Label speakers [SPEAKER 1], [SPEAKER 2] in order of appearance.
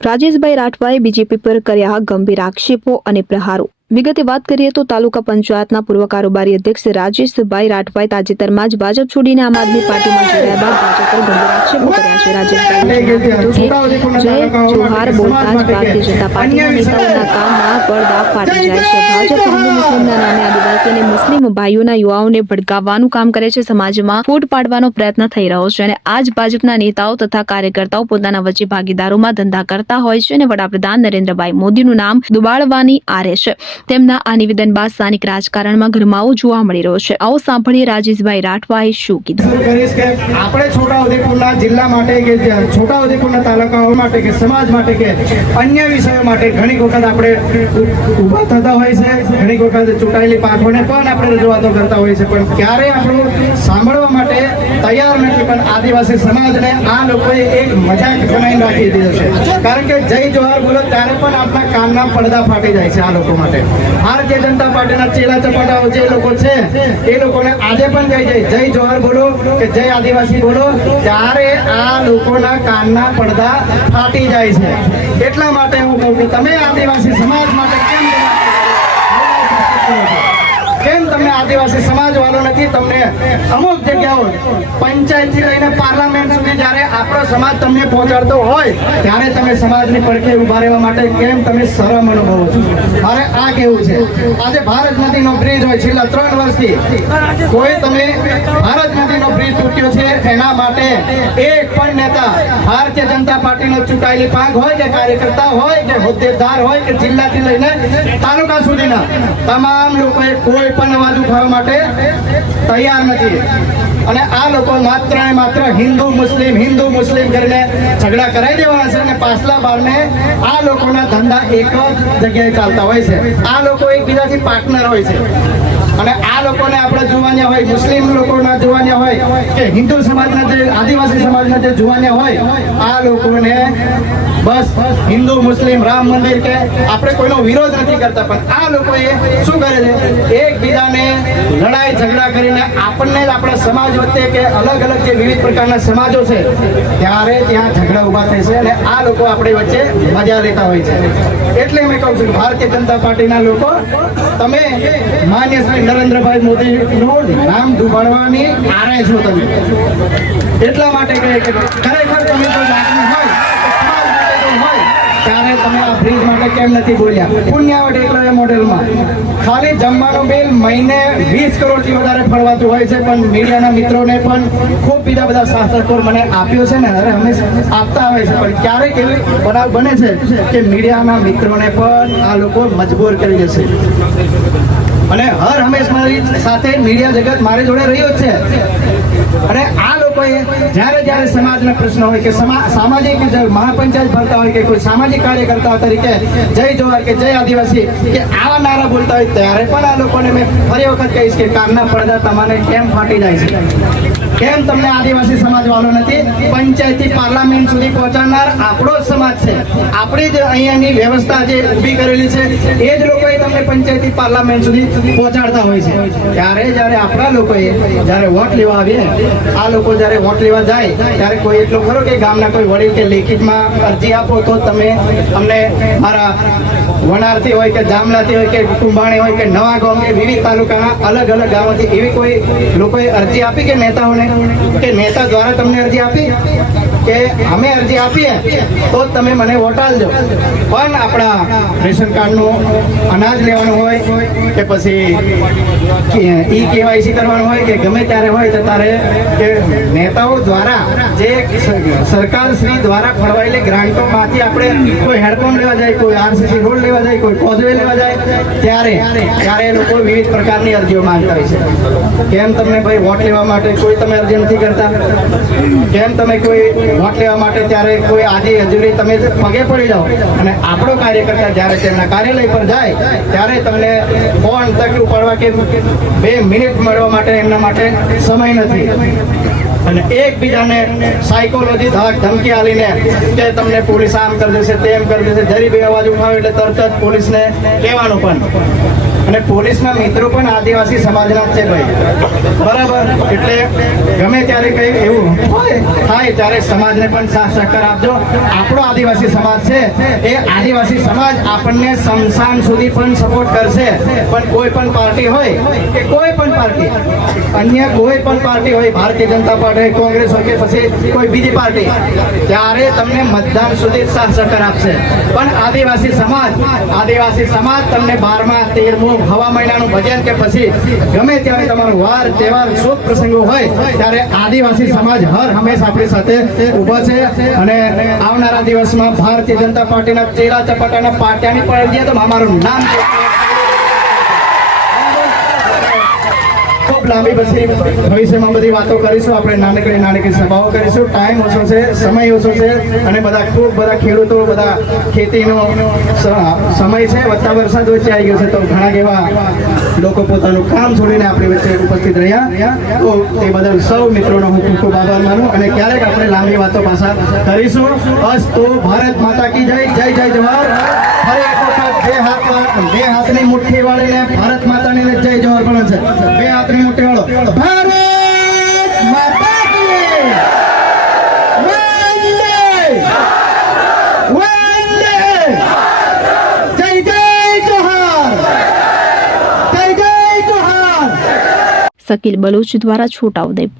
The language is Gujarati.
[SPEAKER 1] રાજેશભાઈ રાઠવાએ બીજેપી પર કર્યા ગંભીર આક્ષેપો અને પ્રહારો. વિગતે વાત કરીએ તો તાલુકા પંચાયતના પૂર્વ કારોબારી અધ્યક્ષ રાજેશભાઈ રાઠવાએ તાજેતરમાં જ ભાજપ છોડીને આમ આદમી પાર્ટીમાં જોડાયા બાદ ભાજપ પર ગંભીર આક્ષેપો કર્યા છે. રાજેશભાઈ જોહાર બોલતા જ ભારતીય જનતા પાર્ટીના નેતાઓના કામમાં પડદા ફાટી જાય છે. ભાજપ હિન્દુ મુસ્લિમના નામે આદિવાસી અને મુસ્લિમ ભાઈઓના યુવાઓને ભડકાવવાનું કામ કરે છે. સમાજમાં ફૂટ પાડવાનો પ્રયત્ન થઈ રહ્યો છે અને આજ ભાજપના નેતાઓ તથા કાર્યકર્તાઓ પોતાના વચ્ચે ભાગીદારોમાં ધંધા કરતા હોય છે અને વડાપ્રધાન નરેન્દ્રભાઈ મોદીનું નામ દુબાળવાની આરે છે. તેમના આ નિવેદન બાદ સ્થાનિક રાજકારણમાં ગરમાવો જોવા મળી રહ્યો છે. આવો સાંભળીએ રાજેશભાઈ રાઠવાએ શું કીધું?
[SPEAKER 2] આપણે છોટાઉદેપુરના જિલ્લા માટે કે છોટાઉદેપુરના તાલુકાઓ માટે કે સમાજ માટે કે અન્ય વિષયો માટે ઘણી વખત આપણે ઊભા થતા હોય છે, ઘણી વખત ચૂંટાયેલી પાઠોને પણ આપણે રજૂઆતો કરતા હોય છે, પણ ક્યારે આપણું સાંભળવા માટે તૈયાર નથી, પણ આદિવાસી સમાજને આ લોકોએ એક મજાક બનાવી રાખી દીધો છે. કારણ કે જય જોહાર બોલો ત્યારે પણ આપણા કાનના પડદા ફાટી જાય છે આ લોકો માટે. ભારતીય જનતા પાર્ટીના ચેલા ચપાટાઓ જે લોકો છે, એ લોકોને આજે પણ જય જાય, જય જોહાર બોલો કે જય આદિવાસી બોલો, ત્યારે આ લોકોના કાનના પડદા ફાટી જાય છે. એટલા માટે હું કહું કે તમે આદિવાસી સમાજ માટે કેમ આદિવાસી સમાજ વાળો નથી, તમને અમુક જગ્યાઓ પંચાયતથી લઈને પાર્લામેન્ટ સુધી જ્યારે આપણો સમાજ તમને પહોંચાડતો હોય, ત્યારે તમે સમાજની પડખે ઊભા રહેવા માટે કેમ તમે શરમ અનુભવો છો? મારે આ કેવું છે. આજે ભારત નદીનો બ્રિજ હોય, છેલ્લા ત્રણ વર્ષથી કોઈ તમે ભારત નદીનો બ્રિજ તૂટ્યો છે, એના માટે એક પણ નેતા ભારતીય જનતા પાર્ટીનો ચૂંટાયેલી પાંખ હોય કે કાર્યકર્તા હોય કે હોદ્દેદાર હોય કે જિલ્લાથી લઈને સુધીના તમામ લોકોએ કોઈ પણ અવાજ ઉઠાવવા માટે તૈયાર નથી. અને આ લોકો માત્ર ને માત્ર હિન્દુ, મુસ્લિમ હિન્દુ, મુસ્લિમ કરીને ઝઘડા કરાવી દેવાના છે અને પાછલા બારને આ લોકોના ધંધા એક જ જગ્યાએ ચાલતા હોય છે. આ લોકો એકબીજાથી પાર્ટનર હોય છે. અને આ લોકોને આપણે જોવાના હોય, મુસ્લિમ લોકોના જોવાના હોય કે હિન્દુ સમાજના જે આદિવાસી સમાજના જે જોવાના હોય, આ લોકોને બસ હિન્દુ, મુસ્લિમ, રામ મંદિર કે આપણે કોઈનો વિરોધ નથી કરતા, પણ આ લોકોએ શું કરે છે? એકબીજાને લડાઈ, ઝઘડા કરીને આપણને આપણા સમાજ વચ્ચે કે અલગ અલગ જે વિવિધ પ્રકારના સમાજો છે, ત્યારે ત્યાં ઝઘડા ઊભા થાય છે અને આ લોકો આપણી વચ્ચે મજા લેતા હોય છે. એટલે મેં કહું છું, ભારતીય જનતા પાર્ટીના લોકો, તમે માન્ય શ્રી નરેન્દ્રભાઈ મોદીનું નામ ડૂબાડવાની આરે છો તમે. એટલા માટે કે ખરેખર તમે જો લાગણી હોય ત્યારે તમે આ બ્રિજ માટે કેમ નથી બોલ્યા? પુણ્યાવટ એકલો એ મોડેલમાં ખાલી જમવાનું બિલ મહિને વીસ કરોડથી વધારે ફળવાતું હોય છે, પણ મીડિયાના મિત્રોને પણ ખૂબ બીજા બધા શાસકો મને આપ્યો છે ને, અરે હંમેશા આપતા આવે છે. પણ ક્યારેક એવી બનાવ બને છે કે મીડિયાના મિત્રોને પણ આ લોકો મજબૂર કરી દેશે. અને હર હંમેશ મારી સાથે મીડિયા જગત મારી જોડે રહ્યો જ છે. અને આ લોકોએ જ્યારે જ્યારે સમાજના પ્રશ્ન હોય કે સમા- સામાજિક મહાપંચાયત ભરતા હોય કે કોઈ સામાજિક કાર્યકર્તા તરીકે જય જોહાર કે જય આદિવાસી કે આવા નારા બોલતા હોય ત્યારે પણ આ લોકોને મેં ફરી વખત કહીશ કે કામના પડદા તમારે કેમ ફાટી જાય છે. કેમ તમને આદિવાસી સમાજ વાળો નથી? પંચાયતથી પાર્લામેન્ટ સુધી પહોંચાડનાર આપણો જ સમાજ છે. આપણી જ અહીંયાની વ્યવસ્થા જે ઊભી કરેલી છે, એ જ લોકોએ તમને પંચાયતથી પાર્લામેન્ટ સુધી પહોંચાડતા હોય છે. ત્યારે જ્યારે આપણા લોકોએ જ્યારે વોટ લેવા આવીએ, આ લોકો જ્યારે વોટ લેવા જાય, ત્યારે કોઈ એટલો ખરો કે ગામના કોઈ વડીલ કે લેખિતમાં અરજી આપો તો તમે અમને મારા વનારથી હોય કે જામલાથી હોય કે કુંભાણી હોય કે નવા ગામ કે વિવિધ તાલુકાના અલગ અલગ ગામોથી એવી કોઈ લોકોએ અરજી આપી કે નેતાઓને? કે નેતા દ્વારા તમને અરજી આપી? કે અમે અરજી આપીએ તો તમે મને વોટ આલજો પણ આપણા રેશન કાર્ડનું અનાજ લેવાનું હોય કે પછી ઈ કેવાયસી કરવાનું હોય કે ગમે ત્યારે હોય તો તારે કે નેતાઓ દ્વારા જે સરકાર શ્રી દ્વારા ફળવાયેલી ગ્રાન્ટોમાંથી આપણે કોઈ હેડપંપ લેવા જાય, કોઈ આરસીસી રોડ લેવા જાય, કોઈ કોઝવે લેવા જાય, ત્યારે ત્યારે એ લોકો વિવિધ પ્રકારની અરજીઓ માંગતા હોય છે. કેમ તમને ભાઈ વોટ લેવા માટે કોઈ તમે અરજી નથી કરતા? કેમ તમે કોઈ વોટ લેવા માટે ત્યારે કોઈ આજી હજુરી તમે પગે પડી જાઓ અને આપણો કાર્યકર્તા જ્યારે તેમના કાર્યાલય પર જાય, ત્યારે તમને ફોન તક ઉપાડવા કે બે મિનિટ મળવા માટે એમના માટે સમય નથી. અને એકબીજાને સાયકોલોજી ધક ધમકી આલીને કે તમને પોલીસ આમ કરી દેશે, તેમ કરી દેશે જરી બે અવાજ ઉઠાવે એટલે તરત જ પોલીસને કહેવાનું પણ. અને પોલીસના મિત્રો પણ આદિવાસી સમાજના છે ભાઈ. બરાબર? એટલે ગમે ત્યારે કંઈ એવું હોય, થાય ત્યારે સમાજને પણ સાથ સહકાર આપજો. આપણો આદિવાસી સમાજ છે, એ આદિવાસી સમાજ આપણને શમશાન સુધી પણ સપોર્ટ કરશે. પણ કોઈ પણ પાર્ટી હોય, કે કોઈ પણ પાર્ટી, અન્ય કોઈ પણ પાર્ટી હોય, ભારતીય જનતા પાર્ટી કોંગ્રેસ હોય કે પછી કોઈ બીજી પાર્ટી, ત્યારે તમને મતદાન સુધી સાથ સહકાર આપશે. પણ આદિવાસી સમાજ આદિવાસી સમાજ તમને બારમા તેરમું હવા મહિનાનું ભજન કે પછી ગમે ત્યારે તમારો વાર, તહેવાર, શોક પ્રસંગો હોય, ત્યારે આદિવાસી સમાજ હર હંમેશા આપણી સાથે ઊભો છે. અને આવનારા દિવસમાં ભારતીય જનતા પાર્ટીના ચેરા ચપાટાના પાટિયાની પણ તો અમારું નામ છે. ખૂબ લાંબી પછી ભવિષ્યમાં બધી વાતો કરીશું. આપણે નાનકડી નાનકડી સભાઓ કરીશું. ટાઈમ ઓછો છે, સમય ઓછો છે અને બધા ખૂબ બધા ખેડૂતો, બધા ખેતીનો સમય છે. વધતા વરસાદ વચ્ચે આવી ગયો છે. તો ઘણા એવા લોકો પોતાનું કામ છોડીને આપણી વચ્ચે ઉપસ્થિત રહ્યા. તો એ બદલ સૌ મિત્રોનો હું ખૂબ ખૂબ આભાર માનું અને ક્યારેક આપણે લાંબી વાતો પાછા કરીશું. બસ તો ભારત માતા કી જય. જય જય જવાહર ફરી એક વખત બે હાથ બે હાથની મુઠ્ઠી વાળીને ભારત માતાની ને જય જવાહર પણ છે બે હાથની મુઠ્ઠી વાળો ભારત માતા કી વંદે વંદે જય જય જોહાર જય જય જોહાર
[SPEAKER 1] શકીલ બલોચ દ્વારા છોટાઉદેપુર